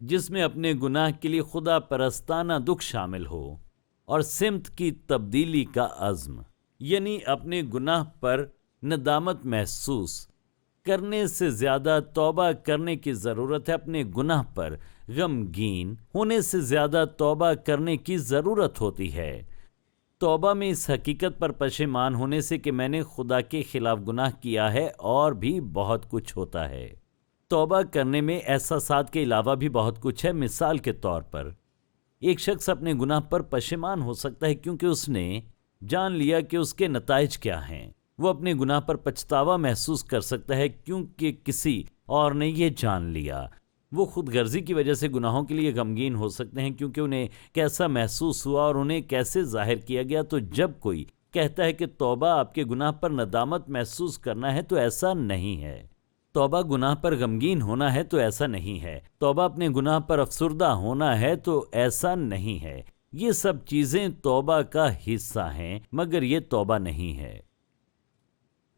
جس میں اپنے گناہ کے لیے خدا پرستانہ دکھ شامل ہو اور سمت کی تبدیلی کا عزم، یعنی اپنے گناہ پر ندامت محسوس کرنے سے زیادہ توبہ کرنے کی ضرورت ہے۔ اپنے گناہ پر غمگین ہونے سے زیادہ توبہ کرنے کی ضرورت ہوتی ہے۔ توبہ میں اس حقیقت پر پشیمان ہونے سے کہ میں نے خدا کے خلاف گناہ کیا ہے اور بھی بہت کچھ ہوتا ہے۔ توبہ کرنے میں احساسات کے علاوہ بھی بہت کچھ ہے۔ مثال کے طور پر ایک شخص اپنے گناہ پر پشیمان ہو سکتا ہے کیونکہ اس نے جان لیا کہ اس کے نتائج کیا ہیں۔ وہ اپنے گناہ پر پچھتاوا محسوس کر سکتا ہے کیونکہ کسی اور نے یہ جان لیا۔ وہ خود غرضی کی وجہ سے گناہوں کے لیے غمگین ہو سکتے ہیں کیونکہ انہیں کیسا محسوس ہوا اور انہیں کیسے ظاہر کیا گیا۔ تو جب کوئی کہتا ہے کہ توبہ آپ کے گناہ پر ندامت محسوس کرنا ہے تو ایسا نہیں ہے۔ توبہ گناہ پر غمگین ہونا ہے تو ایسا نہیں ہے۔ توبہ اپنے گناہ پر افسردہ ہونا ہے تو ایسا نہیں ہے۔ یہ سب چیزیں توبہ کا حصہ ہیں مگر یہ توبہ نہیں ہے۔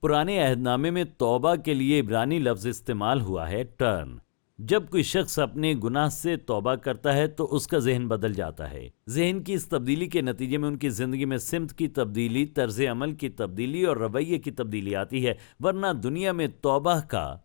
پرانے عہد نامے میں توبہ کے لیے عبرانی لفظ استعمال ہوا ہے ٹرن۔ جب کوئی شخص اپنے گناہ سے توبہ کرتا ہے تو اس کا ذہن بدل جاتا ہے۔ ذہن کی اس تبدیلی کے نتیجے میں ان کی زندگی میں سمت کی تبدیلی، طرز عمل کی تبدیلی اور رویے کی تبدیلی آتی ہے۔ ورنہ دنیا میں توبہ کا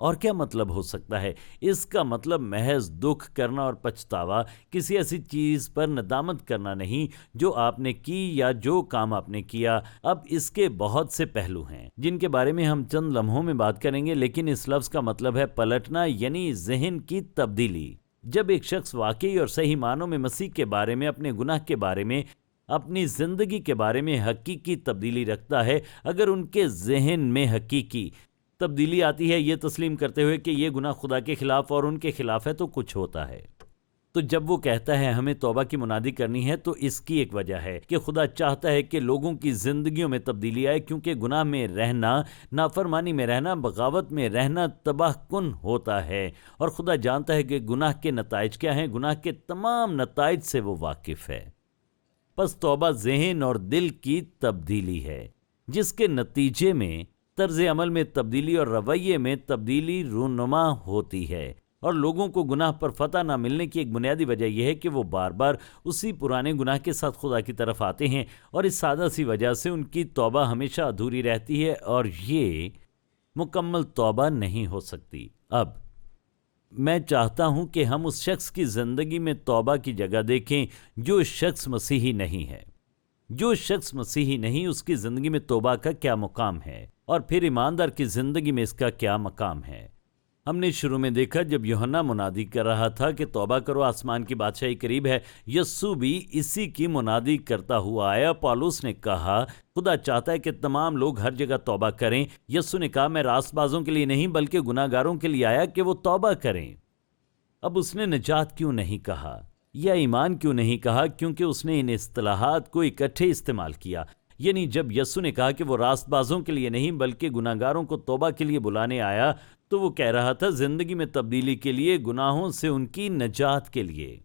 اور کیا مطلب ہو سکتا ہے؟ اس کا مطلب محض دکھ کرنا اور پچھتاوا، کسی ایسی چیز پر ندامت کرنا نہیں جو آپ نے کی یا جو کام آپ نے کیا۔ اب اس کے بہت سے پہلو ہیں جن کے بارے میں ہم چند لمحوں میں بات کریں گے، لیکن اس لفظ کا مطلب ہے پلٹنا، یعنی ذہن کی تبدیلی۔ جب ایک شخص واقعی اور صحیح معنوں میں مسیح کے بارے میں، اپنے گناہ کے بارے میں، اپنی زندگی کے بارے میں حقیقی تبدیلی رکھتا ہے، اگر ان کے ذہن میں حقیقی تبدیلی آتی ہے یہ تسلیم کرتے ہوئے کہ یہ گناہ خدا کے خلاف اور ان کے خلاف ہے، تو کچھ ہوتا ہے۔ تو جب وہ کہتا ہے ہمیں توبہ کی منادی کرنی ہے تو اس کی ایک وجہ ہے کہ خدا چاہتا ہے کہ لوگوں کی زندگیوں میں تبدیلی آئے، کیونکہ گناہ میں رہنا، نافرمانی میں رہنا، بغاوت میں رہنا تباہ کن ہوتا ہے، اور خدا جانتا ہے کہ گناہ کے نتائج کیا ہیں۔ گناہ کے تمام نتائج سے وہ واقف ہے۔ پس توبہ ذہن اور دل کی تبدیلی ہے جس کے نتیجے میں طرز عمل میں تبدیلی اور رویے میں تبدیلی رونما ہوتی ہے۔ اور لوگوں کو گناہ پر فتح نہ ملنے کی ایک بنیادی وجہ یہ ہے کہ وہ بار بار اسی پرانے گناہ کے ساتھ خدا کی طرف آتے ہیں، اور اس سادہ سی وجہ سے ان کی توبہ ہمیشہ ادھوری رہتی ہے اور یہ مکمل توبہ نہیں ہو سکتی۔ اب میں چاہتا ہوں کہ ہم اس شخص کی زندگی میں توبہ کی جگہ دیکھیں جو شخص مسیحی نہیں ہے۔ جو شخص مسیحی نہیں، اس کی زندگی میں توبہ کا کیا مقام ہے، اور پھر ایماندار کی زندگی میں اس کا کیا مقام ہے۔ ہم نے شروع میں دیکھا جب یوحنا منادی کر رہا تھا کہ توبہ کرو، آسمان کی بادشاہی قریب ہے، یسوع بھی اسی کی منادی کرتا ہوا آیا۔ پولس نے کہا خدا چاہتا ہے کہ تمام لوگ ہر جگہ توبہ کریں۔ یسوع نے کہا میں راست بازوں کے لیے نہیں بلکہ گناہ گاروں کے لیے آیا کہ وہ توبہ کریں۔ اب اس نے نجات کیوں نہیں کہا یا ایمان کیوں نہیں کہا؟ کیونکہ اس نے ان اصطلاحات کو اکٹھے استعمال کیا۔ یعنی جب یسوع نے کہا کہ وہ راست بازوں کے لیے نہیں بلکہ گناہ گاروں کو توبہ کے لیے بلانے آیا، تو وہ کہہ رہا تھا زندگی میں تبدیلی کے لیے، گناہوں سے ان کی نجات کے لیے۔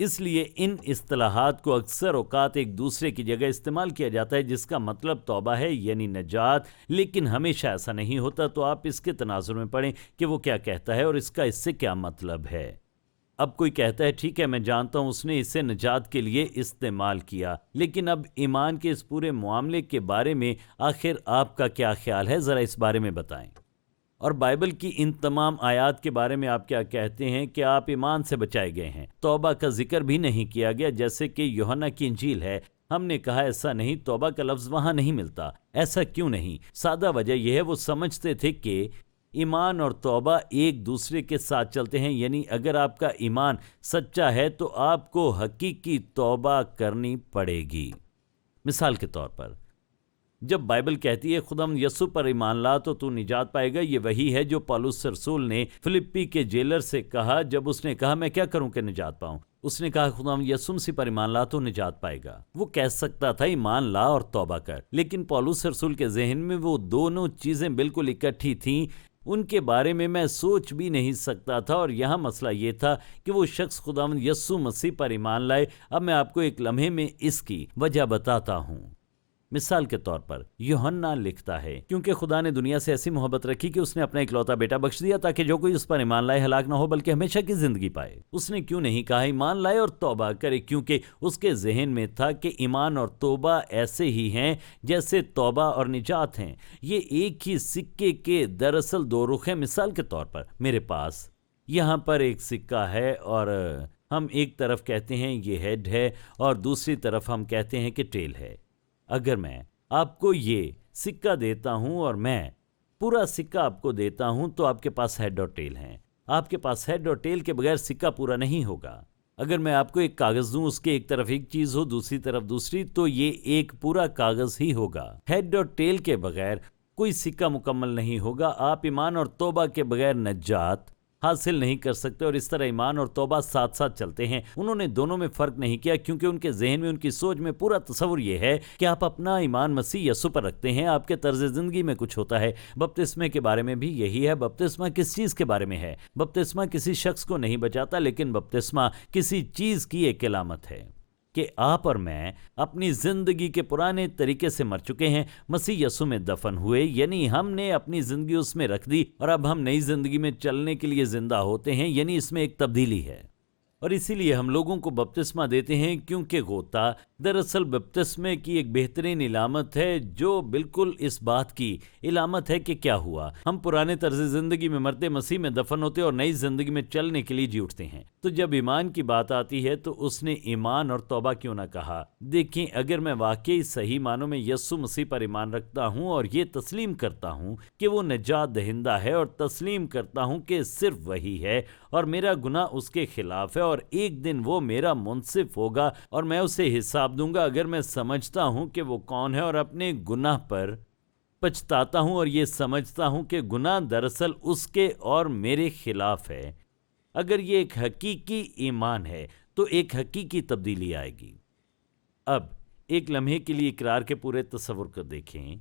اس لیے ان اصطلاحات کو اکثر اوقات ایک دوسرے کی جگہ استعمال کیا جاتا ہے، جس کا مطلب توبہ ہے یعنی نجات، لیکن ہمیشہ ایسا نہیں ہوتا۔ تو آپ اس کے تناظر میں پڑھیں کہ وہ کیا کہتا ہے اور اس کا اس سے کیا مطلب ہے۔ اب کوئی کہتا ہے ٹھیک ہے میں جانتا ہوں اس نے اسے نجات کے لیے استعمال کیا، لیکن اب ایمان کے اس پورے معاملے کے بارے میں آخر آپ کا کیا خیال ہے؟ ذرا اس بارے میں بتائیں۔ اور بائبل کی ان تمام آیات کے بارے میں آپ کیا کہتے ہیں کہ آپ ایمان سے بچائے گئے ہیں؟ توبہ کا ذکر بھی نہیں کیا گیا جیسے کہ یوحنا کی انجیل ہے۔ ہم نے کہا ایسا نہیں، توبہ کا لفظ وہاں نہیں ملتا۔ ایسا کیوں نہیں؟ سادہ وجہ یہ ہے وہ سمجھتے تھے کہ ایمان اور توبہ ایک دوسرے کے ساتھ چلتے ہیں، یعنی اگر آپ کا ایمان سچا ہے تو آپ کو حقیقی توبہ کرنی پڑے گی۔ مثال کے طور پر جب بائبل کہتی ہے خداوند یسوع پر ایمان لا تو نجات پائے گا، یہ وہی ہے جو پولس رسول نے فلپی کے جیلر سے کہا جب اس نے کہا میں کیا کروں کہ نجات پاؤں۔ اس نے کہا خداوند یسوع مسیح پر ایمان لا تو نجات پائے گا۔ وہ کہہ سکتا تھا ایمان لا اور توبہ کر، لیکن پولس رسول کے ذہن میں وہ دونوں چیزیں بالکل اکٹھی تھیں۔ ان کے بارے میں سوچ بھی نہیں سکتا تھا، اور یہاں مسئلہ یہ تھا کہ وہ شخص خداوند یسوع مسیح پر ایمان لائے۔ اب میں آپ کو ایک لمحے میں اس کی وجہ بتاتا ہوں۔ مثال کے طور پر یوحنا لکھتا ہے، کیونکہ خدا نے دنیا سے ایسی محبت رکھی کہ اس نے اپنا اکلوتا بیٹا بخش دیا تاکہ جو کوئی اس پر ایمان لائے ہلاک نہ ہو بلکہ ہمیشہ کی زندگی پائے۔ اس نے کیوں نہیں کہا ایمان لائے اور توبہ کرے؟ کیونکہ اس کے ذہن میں تھا کہ ایمان اور توبہ ایسے ہی ہیں جیسے توبہ اور نجات ہیں، یہ ایک ہی سکے کے دراصل دو رخ ہیں۔ مثال کے طور پر میرے پاس یہاں پر ایک سکہ ہے اور ہم ایک طرف کہتے ہیں یہ ہیڈ ہے اور دوسری طرف ہم کہتے ہیں کہ ٹیل ہے۔ اگر میں آپ کو یہ سکہ دیتا ہوں اور میں پورا سکہ آپ کو دیتا ہوں تو آپ کے پاس ہیڈ اور ٹیل ہیں۔ آپ کے پاس ہیڈ اور ٹیل کے بغیر سکہ پورا نہیں ہوگا۔ اگر میں آپ کو ایک کاغذ دوں، اس کے ایک طرف ایک چیز ہو دوسری طرف دوسری، تو یہ ایک پورا کاغذ ہی ہوگا۔ ہیڈ اور ٹیل کے بغیر کوئی سکہ مکمل نہیں ہوگا۔ آپ ایمان اور توبہ کے بغیر نجات حاصل نہیں کر سکتے، اور اس طرح ایمان اور توبہ ساتھ ساتھ چلتے ہیں۔ انہوں نے دونوں میں فرق نہیں کیا کیونکہ ان کے ذہن میں، ان کی سوچ میں پورا تصور یہ ہے کہ آپ اپنا ایمان مسیح یسوع پر رکھتے ہیں۔ آپ کے طرز زندگی میں کچھ ہوتا ہے۔ بپتسمے کے بارے میں بھی یہی ہے۔ بپتسمہ کس چیز کے بارے میں ہے؟ بپتسمہ کسی شخص کو نہیں بچاتا، لیکن بپتسمہ کسی چیز کی ایک علامت ہے کہ آپ اور میں اپنی زندگی کے پرانے طریقے سے مر چکے ہیں، مسیح یسوع میں دفن ہوئے، یعنی ہم نے اپنی زندگی اس میں رکھ دی اور اب ہم نئی زندگی میں چلنے کے لیے زندہ ہوتے ہیں، یعنی اس میں ایک تبدیلی ہے۔ اور اسی لیے ہم لوگوں کو بپتسمہ دیتے ہیں، کیونکہ غوطہ دراصل بپتسمے کی ایک بہترین علامت ہے، جو بالکل اس بات کی علامت ہے کہ کیا ہوا۔ ہم پرانے طرز زندگی میں مرتے، مسیح میں دفن ہوتے اور نئی زندگی میں چلنے کے لیے جی اٹھتے ہیں۔ تو جب ایمان کی بات آتی ہے تو اس نے ایمان اور توبہ کیوں نہ کہا؟ دیکھیں، اگر میں واقعی صحیح معنوں میں یسوع مسیح پر ایمان رکھتا ہوں اور یہ تسلیم کرتا ہوں کہ وہ نجات دہندہ ہے، اور تسلیم کرتا ہوں کہ صرف وہی ہے اور میرا گناہ اس کے خلاف ہے، اور ایک دن وہ میرا منصف ہوگا اور میں اسے حساب دوں گا، اگر میں سمجھتا ہوں کہ وہ کون ہے اور اپنے گناہ پر پچھتاتا ہوں اور یہ سمجھتا ہوں کہ گناہ دراصل اس کے اور میرے خلاف ہے، اگر یہ ایک حقیقی ایمان ہے تو ایک حقیقی تبدیلی آئے گی۔ اب ایک لمحے کے لیے اقرار کے پورے تصور کو دیکھیں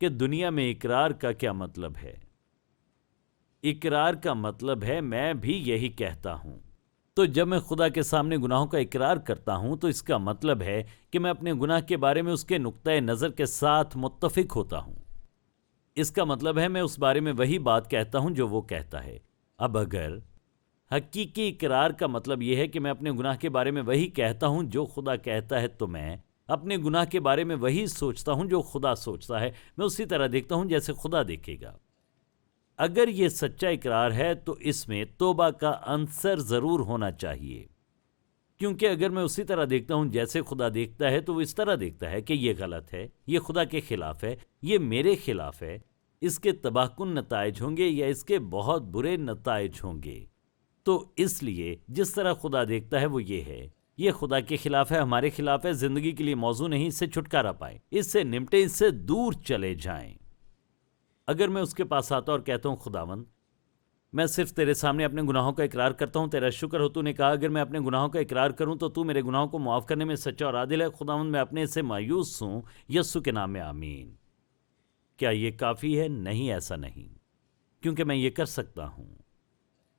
کہ دنیا میں اقرار کا کیا مطلب ہے۔ اقرار کا مطلب ہے میں بھی یہی کہتا ہوں۔ تو جب میں خدا کے سامنے گناہوں کا اقرار کرتا ہوں تو اس کا مطلب ہے کہ میں اپنے گناہ کے بارے میں اس کے نقطۂ نظر کے ساتھ متفق ہوتا ہوں۔ اس کا مطلب ہے میں اس بارے میں وہی بات کہتا ہوں جو وہ کہتا ہے۔ اب اگر حقیقی اقرار کا مطلب یہ ہے کہ میں اپنے گناہ کے بارے میں وہی کہتا ہوں جو خدا کہتا ہے، تو میں اپنے گناہ کے بارے میں وہی سوچتا ہوں جو خدا سوچتا ہے، میں اسی طرح دیکھتا ہوں جیسے خدا دیکھے گا۔ اگر یہ سچا اقرار ہے تو اس میں توبہ کا عنصر ضرور ہونا چاہیے، کیونکہ اگر میں اسی طرح دیکھتا ہوں جیسے خدا دیکھتا ہے تو وہ اس طرح دیکھتا ہے کہ یہ غلط ہے، یہ خدا کے خلاف ہے، یہ میرے خلاف ہے، اس کے تباہ کن نتائج ہوں گے یا اس کے بہت برے نتائج ہوں گے۔ تو اس لیے جس طرح خدا دیکھتا ہے وہ یہ ہے، یہ خدا کے خلاف ہے، ہمارے خلاف ہے، زندگی کے لیے موضوع نہیں، اس سے چھٹکارا پائیں، اس سے نمٹیں، اس سے دور چلے جائیں۔ اگر میں اس کے پاس آتا اور کہتا ہوں خداوند میں صرف تیرے سامنے اپنے گناہوں کا اقرار کرتا ہوں، تیرا شکر ہو تو نے کہا اگر میں اپنے گناہوں کا اقرار کروں تو تو میرے گناہوں کو معاف کرنے میں سچا اور عادل ہے، خداوند میں اپنے سے مایوس ہوں، یسوع کے نام میں آمین۔ کیا یہ کافی ہے؟ نہیں، ایسا نہیں، کیونکہ میں یہ کر سکتا ہوں،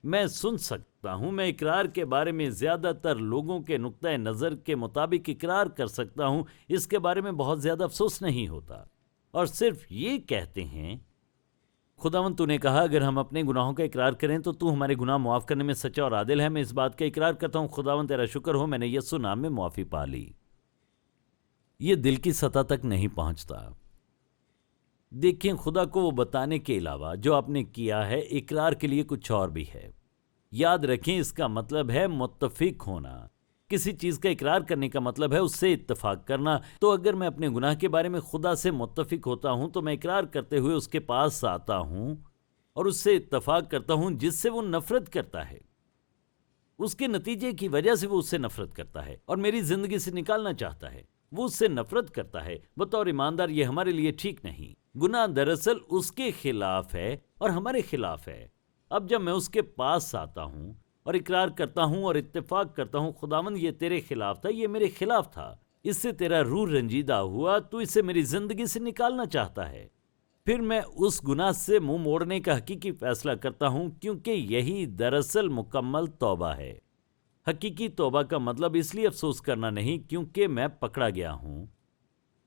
میں سن سکتا ہوں، میں اقرار کے بارے میں زیادہ تر لوگوں کے نقطۂ نظر کے مطابق اقرار کر سکتا ہوں، اس کے بارے میں بہت زیادہ افسوس نہیں ہوتا، اور صرف یہ کہتے ہیں خداوند تو نے کہا اگر ہم اپنے گناہوں کا اقرار کریں تو تو ہمارے گناہ معاف کرنے میں سچا اور عادل ہے، میں اس بات کا اقرار کرتا ہوں خداوند تیرا شکر ہو میں نے یسوع نام میں معافی پا لی۔ یہ دل کی سطح تک نہیں پہنچتا۔ دیکھیں، خدا کو وہ بتانے کے علاوہ جو آپ نے کیا ہے اقرار کے لیے کچھ اور بھی ہے۔ یاد رکھیں، اس کا مطلب ہے متفق ہونا۔ کسی چیز کا اقرار کرنے کا مطلب ہے اس سے اتفاق کرنا۔ تو اگر میں اپنے گناہ کے بارے میں خدا سے متفق ہوتا ہوں تو میں اقرار کرتے ہوئے اس کے پاس آتا ہوں اور اس سے اتفاق کرتا ہوں جس سے وہ نفرت کرتا ہے، اس کے نتیجے کی وجہ سے وہ اس سے نفرت کرتا ہے اور میری زندگی سے نکالنا چاہتا ہے، وہ اس سے نفرت کرتا ہے۔ بطور ایماندار یہ ہمارے لیے ٹھیک نہیں۔ گناہ دراصل اس کے خلاف ہے اور ہمارے خلاف ہے۔ اب جب میں اس کے پاس آتا ہوں اور اقرار کرتا ہوں اور اتفاق کرتا ہوں خداوند یہ تیرے خلاف تھا، یہ میرے خلاف تھا، اس سے تیرا روح رنجیدہ ہوا، تو اسے میری زندگی سے نکالنا چاہتا ہے، پھر میں اس گناہ سے منہ موڑنے کا حقیقی فیصلہ کرتا ہوں، کیونکہ یہی دراصل مکمل توبہ ہے۔ حقیقی توبہ کا مطلب اس لیے افسوس کرنا نہیں کیونکہ میں پکڑا گیا ہوں،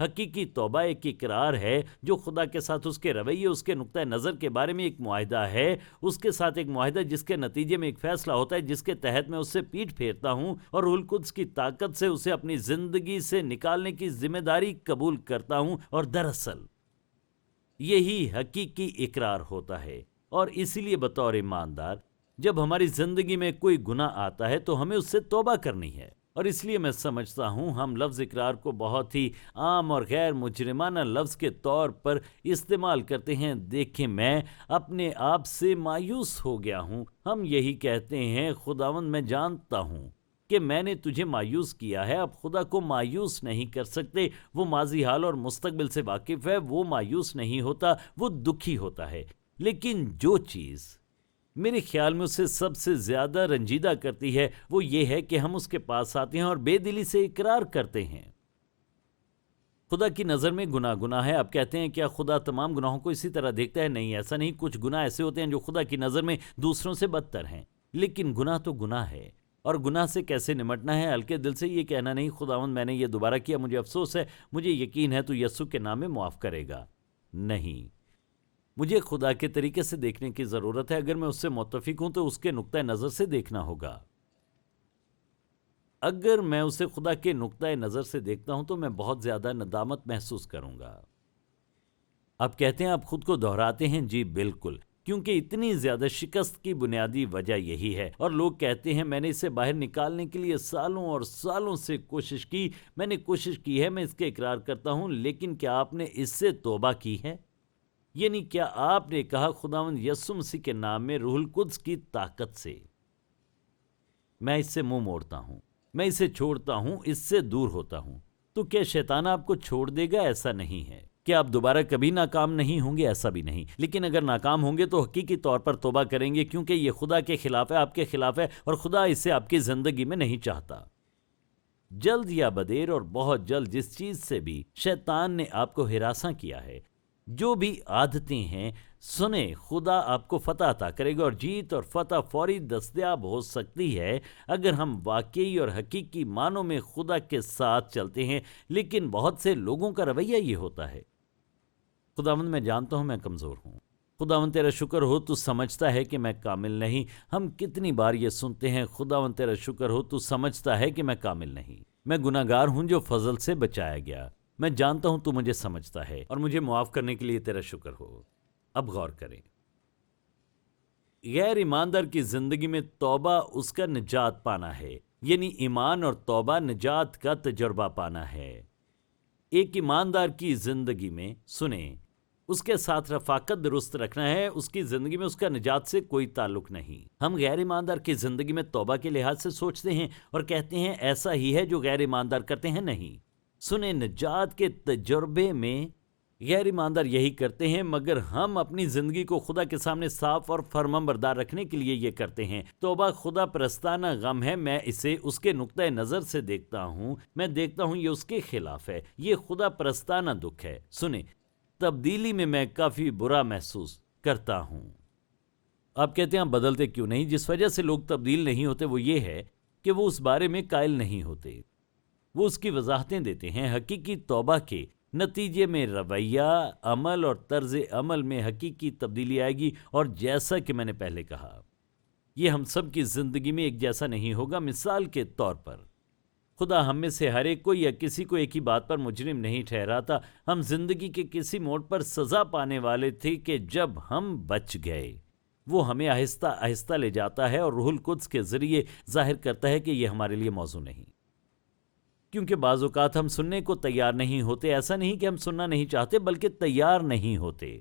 حقیقی توبہ ایک اقرار ہے جو خدا کے ساتھ اس کے رویے، اس کے نقطہ نظر کے بارے میں ایک معاہدہ ہے، اس کے ساتھ ایک معاہدہ جس کے نتیجے میں ایک فیصلہ ہوتا ہے، جس کے تحت میں اس سے پیٹھ پھیرتا ہوں اور روح القدس کی طاقت سے اسے اپنی زندگی سے نکالنے کی ذمہ داری قبول کرتا ہوں۔ اور دراصل یہی حقیقی اقرار ہوتا ہے۔ اور اسی لیے بطور ایماندار جب ہماری زندگی میں کوئی گناہ آتا ہے تو ہمیں اس سے توبہ کرنی ہے۔ اور اس لیے میں سمجھتا ہوں ہم لفظ اقرار کو بہت ہی عام اور غیر مجرمانہ لفظ کے طور پر استعمال کرتے ہیں۔ دیکھیں، میں اپنے آپ سے مایوس ہو گیا ہوں۔ ہم یہی کہتے ہیں، خداوند میں جانتا ہوں کہ میں نے تجھے مایوس کیا ہے۔ اب خدا کو مایوس نہیں کر سکتے، وہ ماضی، حال اور مستقبل سے واقف ہے، وہ مایوس نہیں ہوتا، وہ دکھی ہوتا ہے۔ لیکن جو چیز میرے خیال میں اسے سب سے زیادہ رنجیدہ کرتی ہے وہ یہ ہے کہ ہم اس کے پاس آتے ہیں اور بے دلی سے اقرار کرتے ہیں۔ خدا کی نظر میں گناہ گناہ ہے۔ آپ کہتے ہیں کیا خدا تمام گناہوں کو اسی طرح دیکھتا ہے؟ نہیں، ایسا نہیں۔ کچھ گناہ ایسے ہوتے ہیں جو خدا کی نظر میں دوسروں سے بدتر ہیں، لیکن گناہ تو گناہ ہے۔ اور گناہ سے کیسے نمٹنا ہے؟ ہلکے دل سے یہ کہنا نہیں، خداوند میں نے یہ دوبارہ کیا، مجھے افسوس ہے، مجھے یقین ہے تو یسوع کے نام میں معاف کرے گا۔ نہیں، مجھے خدا کے طریقے سے دیکھنے کی ضرورت ہے۔ اگر میں اس سے متفق ہوں تو اس کے نقطہ نظر سے دیکھنا ہوگا۔ اگر میں اسے خدا کے نقطہ نظر سے دیکھتا ہوں تو میں بہت زیادہ ندامت محسوس کروں گا۔ آپ کہتے ہیں آپ خود کو دہراتے ہیں۔ جی بالکل، کیونکہ اتنی زیادہ شکست کی بنیادی وجہ یہی ہے۔ اور لوگ کہتے ہیں میں نے اسے باہر نکالنے کے لیے سالوں اور سالوں سے کوشش کی، میں نے کوشش کی ہے، میں اس کے اقرار کرتا ہوں، لیکن کیا آپ نے اس سے توبہ کی ہے؟ یعنی کیا آپ نے کہا خداوند یسوع مسیح کے نام میں روح القدس کی طاقت سے میں اس سے منہ موڑتا ہوں، میں اسے چھوڑتا ہوں، اس سے دور ہوتا ہوں؟ تو کیا شیطان آپ کو چھوڑ دے گا؟ ایسا نہیں ہے۔ کیا آپ دوبارہ کبھی ناکام نہیں ہوں گے؟ ایسا بھی نہیں۔ لیکن اگر ناکام ہوں گے تو حقیقی طور پر توبہ کریں گے، کیونکہ یہ خدا کے خلاف ہے، آپ کے خلاف ہے، اور خدا اسے آپ کی زندگی میں نہیں چاہتا۔ جلد یا بدیر اور بہت جلد جس چیز سے بھی شیطان نے آپ کو ہراساں کیا ہے، جو بھی عادتیں ہیں، سنیں، خدا آپ کو فتح عطا کرے گا، اور جیت اور فتح فوری دستیاب ہو سکتی ہے اگر ہم واقعی اور حقیقی معنوں میں خدا کے ساتھ چلتے ہیں۔ لیکن بہت سے لوگوں کا رویہ یہ ہوتا ہے، خداوند میں جانتا ہوں میں کمزور ہوں، خداوند تیرا شکر ہو تو سمجھتا ہے کہ میں کامل نہیں۔ ہم کتنی بار یہ سنتے ہیں، خداوند تیرا شکر ہو تو سمجھتا ہے کہ میں کامل نہیں، میں گناہ گار ہوں جو فضل سے بچایا گیا، میں جانتا ہوں تو مجھے سمجھتا ہے اور مجھے معاف کرنے کے لیے تیرا شکر ہو۔ اب غور کریں، غیر ایماندار کی زندگی میں توبہ اس کا نجات پانا ہے، یعنی ایمان اور توبہ نجات کا تجربہ پانا ہے۔ ایک ایماندار کی زندگی میں، سنیں، اس کے ساتھ رفاقت درست رکھنا ہے، اس کی زندگی میں اس کا نجات سے کوئی تعلق نہیں۔ ہم غیر ایماندار کی زندگی میں توبہ کے لحاظ سے سوچتے ہیں اور کہتے ہیں ایسا ہی ہے جو غیر ایماندار کرتے ہیں۔ نہیں، سنیں، نجات کے تجربے میں غیر ایماندار یہی کرتے ہیں، مگر ہم اپنی زندگی کو خدا کے سامنے صاف اور فرمانبردار رکھنے کے لیے یہ کرتے ہیں۔ توبہ خدا پرستانہ غم ہے، میں اسے اس کے نقطہ نظر سے دیکھتا ہوں، میں دیکھتا ہوں یہ اس کے خلاف ہے، یہ خدا پرستانہ دکھ ہے۔ سنیں، تبدیلی میں کافی برا محسوس کرتا ہوں۔ آپ کہتے ہیں آپ بدلتے کیوں نہیں؟ جس وجہ سے لوگ تبدیل نہیں ہوتے وہ یہ ہے کہ وہ اس بارے میں قائل نہیں ہوتے، وہ اس کی وضاحتیں دیتے ہیں۔ حقیقی توبہ کے نتیجے میں رویہ، عمل اور طرز عمل میں حقیقی تبدیلی آئے گی، اور جیسا کہ میں نے پہلے کہا، یہ ہم سب کی زندگی میں ایک جیسا نہیں ہوگا۔ مثال کے طور پر، خدا ہم میں سے ہر ایک کو یا کسی کو ایک ہی بات پر مجرم نہیں ٹھہراتا۔ ہم زندگی کے کسی موڑ پر سزا پانے والے تھے کہ جب ہم بچ گئے، وہ ہمیں آہستہ آہستہ لے جاتا ہے اور روح القدس کے ذریعے ظاہر کرتا ہے کہ یہ ہمارے لیے موضوع نہیں، کیونکہ بعض اوقات ہم سننے کو تیار نہیں ہوتے۔ ایسا نہیں کہ ہم سننا نہیں چاہتے، بلکہ تیار نہیں ہوتے،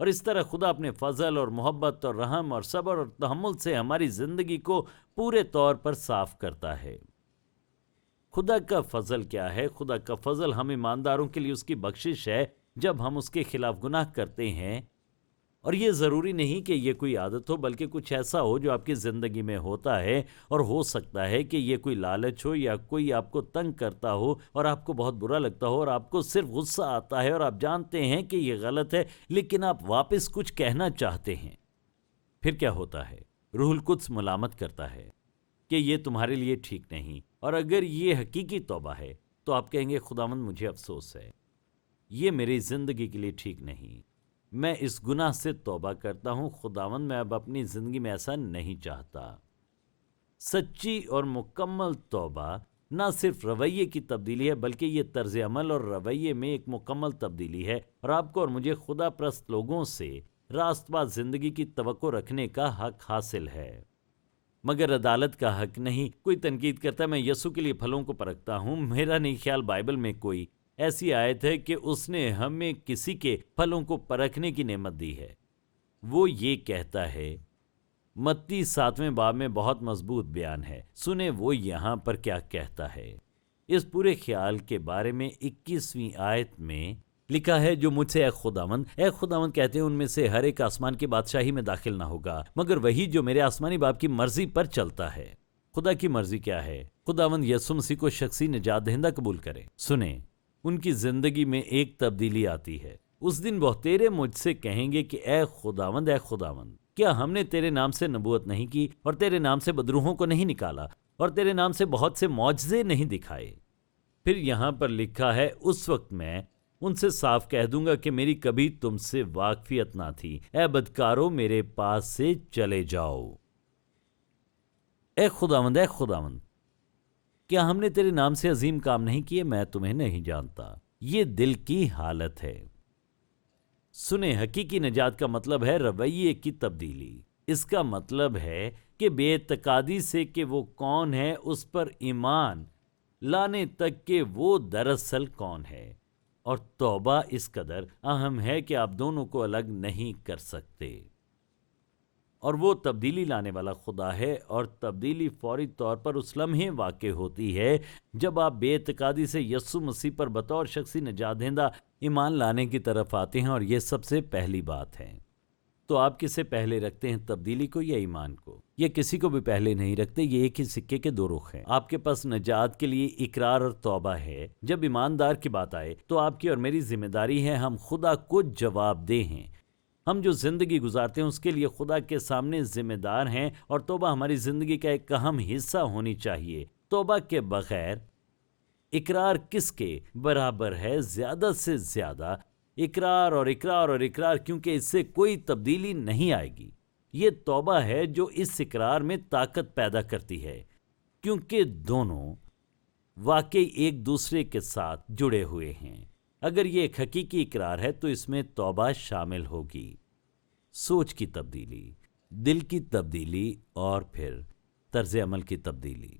اور اس طرح خدا اپنے فضل اور محبت اور رحم اور صبر اور تحمل سے ہماری زندگی کو پورے طور پر صاف کرتا ہے۔ خدا کا فضل کیا ہے؟ خدا کا فضل ہم ایمانداروں کے لیے اس کی بخشش ہے جب ہم اس کے خلاف گناہ کرتے ہیں، اور یہ ضروری نہیں کہ یہ کوئی عادت ہو، بلکہ کچھ ایسا ہو جو آپ کی زندگی میں ہوتا ہے، اور ہو سکتا ہے کہ یہ کوئی لالچ ہو یا کوئی آپ کو تنگ کرتا ہو اور آپ کو بہت برا لگتا ہو اور آپ کو صرف غصہ آتا ہے اور آپ جانتے ہیں کہ یہ غلط ہے، لیکن آپ واپس کچھ کہنا چاہتے ہیں۔ پھر کیا ہوتا ہے؟ روح القدس ملامت کرتا ہے کہ یہ تمہارے لیے ٹھیک نہیں، اور اگر یہ حقیقی توبہ ہے تو آپ کہیں گے خداوند مجھے افسوس ہے، یہ میری زندگی کے لیے ٹھیک نہیں، میں اس گناہ سے توبہ کرتا ہوں، خداوند میں اب اپنی زندگی میں ایسا نہیں چاہتا۔ سچی اور مکمل توبہ نہ صرف رویے کی تبدیلی ہے بلکہ یہ طرز عمل اور رویے میں ایک مکمل تبدیلی ہے، اور آپ کو اور مجھے خدا پرست لوگوں سے راست باز زندگی کی توقع رکھنے کا حق حاصل ہے، مگر عدالت کا حق نہیں۔ کوئی تنقید کرتا ہے میں یسوع کے لیے پھلوں کو پرکھتا ہوں، میرا نہیں خیال بائبل میں کوئی ایسی آیت ہے کہ اس نے ہمیں کسی کے پھلوں کو پرکھنے کی نعمت دی ہے۔ وہ یہ کہتا ہے، متی 7ویں باب میں بہت مضبوط بیان ہے، سنیں وہ یہاں پر کیا کہتا ہے۔ اس پورے خیال کے بارے میں 21ویں آیت میں لکھا ہے، جو مجھ سے اے خداوند کہتے ہیں ان میں سے ہر ایک آسمان کی بادشاہی میں داخل نہ ہوگا، مگر وہی جو میرے آسمانی باپ کی مرضی پر چلتا ہے۔ خدا کی مرضی کیا ہے؟ خداوند یسوع مسیح کو شخصی نجات دہندہ قبول کریں۔ سنیں، ان کی زندگی میں ایک تبدیلی آتی ہے۔ اس دن بہتیرے مجھ سے کہیں گے کہ اے خداوند کیا ہم نے تیرے نام سے نبوت نہیں کی، اور تیرے نام سے بدروحوں کو نہیں نکالا، اور تیرے نام سے بہت سے معجزے نہیں دکھائے؟ پھر یہاں پر لکھا ہے، اس وقت میں ان سے صاف کہہ دوں گا کہ میری کبھی تم سے واقفیت نہ تھی، اے بدکارو میرے پاس سے چلے جاؤ۔ اے خداوند کیا ہم نے تیرے نام سے عظیم کام نہیں کیے؟ میں تمہیں نہیں جانتا۔ یہ دل کی حالت ہے۔ سنیں، حقیقی نجات کا مطلب ہے رویے کی تبدیلی۔ اس کا مطلب ہے کہ بے اعتقادی سے کہ وہ کون ہے اس پر ایمان لانے تک کہ وہ دراصل کون ہے، اور توبہ اس قدر اہم ہے کہ آپ دونوں کو الگ نہیں کر سکتے، اور وہ تبدیلی لانے والا خدا ہے، اور تبدیلی فوری طور پر اس لمحے واقع ہوتی ہے جب آپ بے اعتقادی سے یسوع مسیح پر بطور شخصی نجات دہندہ ایمان لانے کی طرف آتے ہیں، اور یہ سب سے پہلی بات ہے۔ تو آپ کسے پہلے رکھتے ہیں، تبدیلی کو یا ایمان کو؟ یہ کسی کو بھی پہلے نہیں رکھتے، یہ ایک ہی سکے کے دو رخ ہیں۔ آپ کے پاس نجات کے لیے اقرار اور توبہ ہے۔ جب ایماندار کی بات آئے تو آپ کی اور میری ذمہ داری ہے ہم خدا کو جواب دہ ہیں۔ ہم جو زندگی گزارتے ہیں اس کے لیے خدا کے سامنے ذمہ دار ہیں، اور توبہ ہماری زندگی کا ایک اہم حصہ ہونی چاہیے۔ توبہ کے بغیر اقرار کس کے برابر ہے؟ زیادہ سے زیادہ اقرار اور اقرار اور اقرار، کیونکہ اس سے کوئی تبدیلی نہیں آئے گی۔ یہ توبہ ہے جو اس اقرار میں طاقت پیدا کرتی ہے، کیونکہ دونوں واقعی ایک دوسرے کے ساتھ جڑے ہوئے ہیں۔ اگر یہ ایک حقیقی اقرار ہے تو اس میں توبہ شامل ہوگی، سوچ کی تبدیلی، دل کی تبدیلی، اور پھر طرز عمل کی تبدیلی۔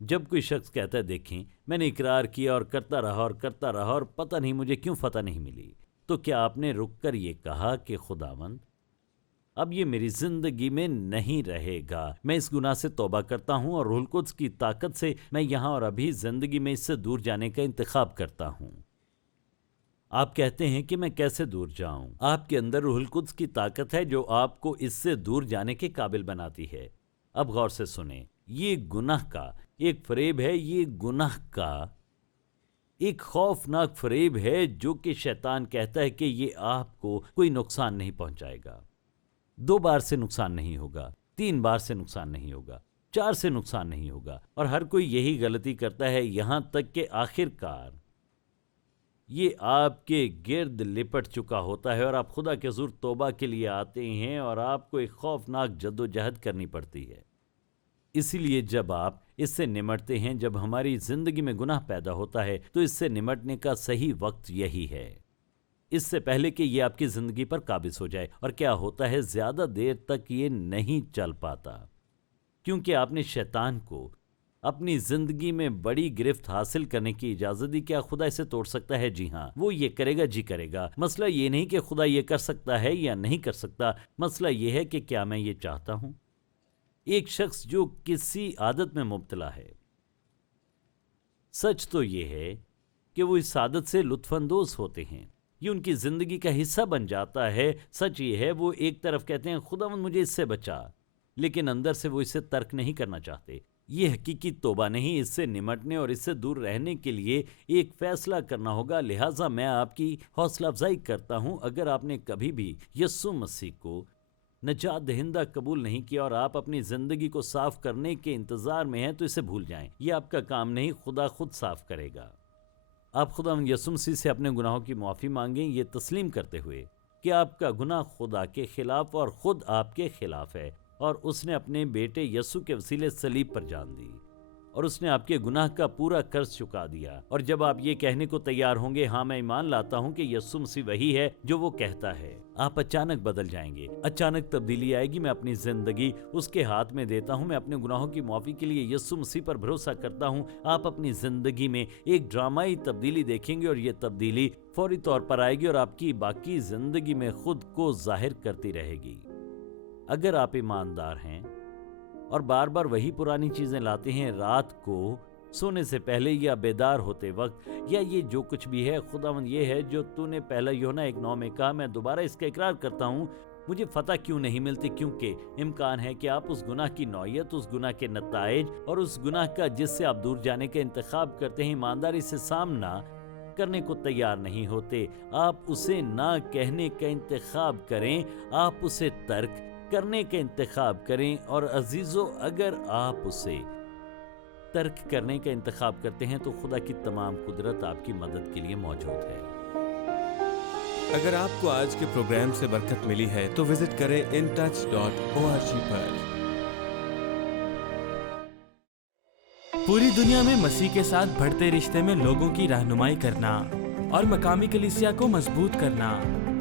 جب کوئی شخص کہتا ہے دیکھیں میں نے اقرار کیا اور کرتا رہا اور پتہ نہیں مجھے کیوں فتح نہیں ملی، تو کیا آپ نے رک کر یہ کہا کہ خداوند اب یہ میری زندگی میں نہیں رہے گا، میں اس گناہ سے توبہ کرتا ہوں، اور روح القدس کی طاقت سے میں یہاں اور ابھی زندگی میں اس سے دور جانے کا انتخاب کرتا ہوں؟ آپ کہتے ہیں کہ میں کیسے دور جاؤں؟ آپ کے اندر روح القدس کی طاقت ہے جو آپ کو اس سے دور جانے کے قابل بناتی ہے۔ اب غور سے سنیں، یہ گناہ کا ایک فریب ہے، یہ گناہ کا ایک خوفناک فریب ہے جو کہ شیطان کہتا ہے کہ یہ آپ کو کوئی نقصان نہیں پہنچائے گا، 2 بار سے نقصان نہیں ہوگا، 3 بار سے نقصان نہیں ہوگا، 4 سے نقصان نہیں ہوگا، اور ہر کوئی یہی غلطی کرتا ہے، یہاں تک کہ آخر کار یہ آپ کے گرد لپٹ چکا ہوتا ہے، اور آپ خدا کے حضور توبہ کے لیے آتے ہیں، اور آپ کو ایک خوفناک جدوجہد کرنی پڑتی ہے۔ اسی لیے جب آپ اس سے نمٹتے ہیں، جب ہماری زندگی میں گناہ پیدا ہوتا ہے، تو اس سے نمٹنے کا صحیح وقت یہی ہے، اس سے پہلے کہ یہ آپ کی زندگی پر قابض ہو جائے۔ اور کیا ہوتا ہے، زیادہ دیر تک یہ نہیں چل پاتا، کیونکہ آپ نے شیطان کو اپنی زندگی میں بڑی گرفت حاصل کرنے کی اجازت دی۔ کیا خدا اسے توڑ سکتا ہے؟ جی ہاں، وہ یہ کرے گا، جی کرے گا۔ مسئلہ یہ نہیں کہ خدا یہ کر سکتا ہے یا نہیں کر سکتا، مسئلہ یہ ہے کہ کیا میں یہ چاہتا ہوں۔ ایک شخص جو کسی عادت میں مبتلا ہے، سچ تو یہ ہے کہ وہ اس عادت سے لطف اندوز ہوتے ہیں، یہ ان کی زندگی کا حصہ بن جاتا ہے۔ سچ یہ ہے وہ ایک طرف کہتے ہیں خداوند مجھے اس سے بچا، لیکن اندر سے وہ اسے ترک نہیں کرنا چاہتے۔ یہ حقیقی توبہ نہیں، اس سے نمٹنے اور اس سے دور رہنے کے لیے ایک فیصلہ کرنا ہوگا۔ لہٰذا میں آپ کی حوصلہ افزائی کرتا ہوں، اگر آپ نے کبھی بھی یسوع مسیح کو نجات دہندہ قبول نہیں کیا اور آپ اپنی زندگی کو صاف کرنے کے انتظار میں ہیں تو اسے بھول جائیں. یہ آپ کا کام نہیں، خدا خود صاف کرے گا. آپ خدا یسوع مسیح سے اپنے گناہوں کی معافی مانگیں، یہ تسلیم کرتے ہوئے کہ آپ کا گناہ خدا کے خلاف اور خود آپ کے خلاف ہے، اور اس نے اپنے بیٹے یسوع کے وسیلے صلیب پر جان دی، اور اس نے آپ کے گناہ کا پورا قرض چکا دیا. اور جب آپ یہ کہنے کو تیار ہوں گے، ہاں میں ایمان لاتا ہوں کہ یسوع مسیح وہی ہے جو وہ کہتا ہے، آپ اچانک بدل جائیں گے. اچانک تبدیلی آئے گی. میں اپنی زندگی اس کے ہاتھ میں دیتا ہوں. میں اپنے گناہوں کی معافی کے لیے یسوع مسیح پر بھروسہ کرتا ہوں. آپ اپنی زندگی میں ایک ڈرامائی تبدیلی دیکھیں گے، اور یہ تبدیلی فوری طور پر آئے گی اور آپ کی باقی زندگی میں خود کو ظاہر کرتی رہے گی. اگر آپ ایماندار ہیں اور بار بار وہی پرانی چیزیں لاتے ہیں، رات کو سونے سے پہلے یا بیدار ہوتے وقت، یا یہ جو کچھ بھی ہے، خداوند یہ ہے جو تو نے پہلا یوحنا 1:9 میں کہا، میں دوبارہ اس کا اقرار کرتا ہوں، مجھے فتح کیوں نہیں ملتی؟ کیونکہ امکان ہے کہ آپ اس گناہ کی نوعیت، اس گناہ کے نتائج اور اس گناہ کا جس سے آپ دور جانے کا انتخاب کرتے ہیں، ایمانداری سے سامنا کرنے کو تیار نہیں ہوتے. آپ اسے نہ کہنے کا انتخاب کریں، آپ اسے ترک کرنے کا انتخاب کریں. اور عزیزو، اگر آپ اسے ترک کرنے کا انتخاب کرتے ہیں تو خدا کی تمام قدرت آپ کی مدد کے لیے موجود ہے. اگر آپ کو آج کے پروگرام سے برکت ملی ہے تو وزٹ کریں intouch.org پر. پوری دنیا میں مسیح کے ساتھ بڑھتے رشتے میں لوگوں کی رہنمائی کرنا اور مقامی کلیسیا کو مضبوط کرنا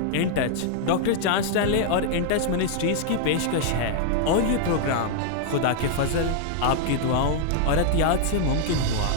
in touch doctor Charles Stanley اور ان ٹچ منسٹریز کی پیشکش ہے، اور یہ پروگرام خدا کے فضل، آپ کی دعاؤں اور عطیات سے ممکن ہوا.